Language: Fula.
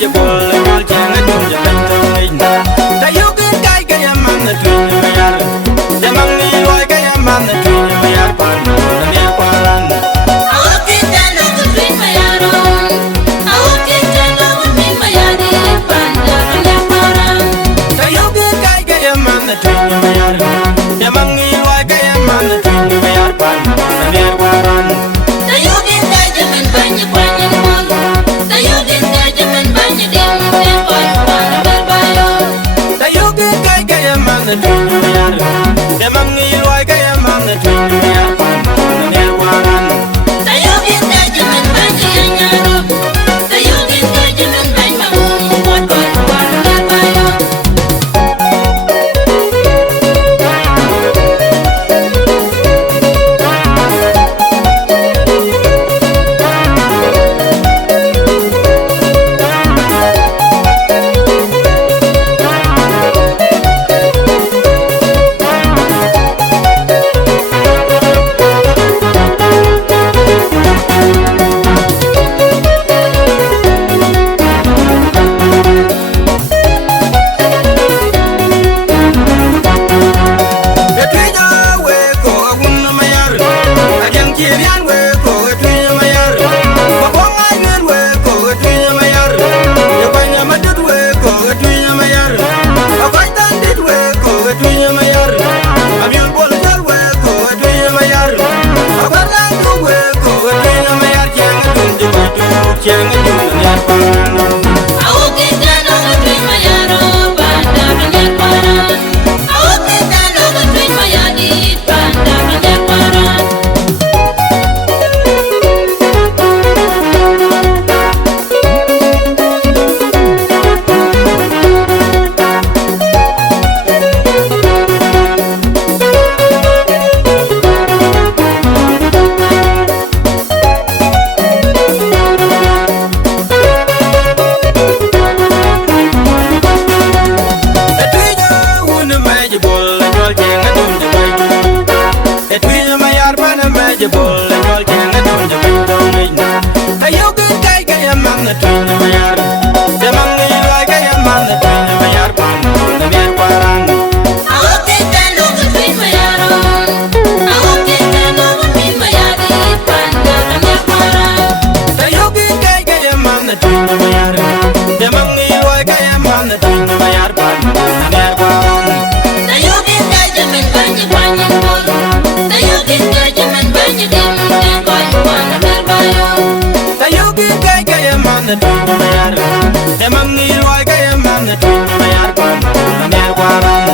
je bol wal chang a dum je ben tong nin ta yu kin kai ka ya man na twin me yar ya mang ni loi ka ya man na twin me yar pan na me kwa lan Awakin dano ka twin me yar Awakin dano ka twin me yar pan na me kwa lan ta yu kin kai ka ya man na twin me yar ya mang ni loi ka ya man na twin me yar pan na me kwa lan Tayugin ka jaman banyak banyak mol Tayugin ka jaman banyak dim dim boy wana berbayo Tayugin kai ka ya man na twin me yar ya mang ni loi ka ya man na twin me yar pan na me kwa lan Tayugin ka jaman banyak anyaro Tayugin ka jaman banyak mabung boy wana berbayo Jangan dunia pandang Awakin dano ka twin me yar banda me kwa lan Awakin dano ka twin me yar banda me kwa lan je bol wal chang a dum je ben tong nin ta yu kin kai ka ya man na twin me yar ya mang ni loi ka ya man na twin me yar pan na me kwa lan Awakin dano ka twin me yar Awakin dano ka twin me yar banda me kwa lan ta yu kin kai ka ya man na twin me yar ya mang ni loi ka ya man na twin me yar pan na me kwa lan Tayugin ka jaman banyak banyak mol Tayugin ka jaman banyak dim dim boy wana berbayo Tayugin kai ka ya man na twin me yar ya mang ni loi ka ya man na twin me yar pan na me kwa lan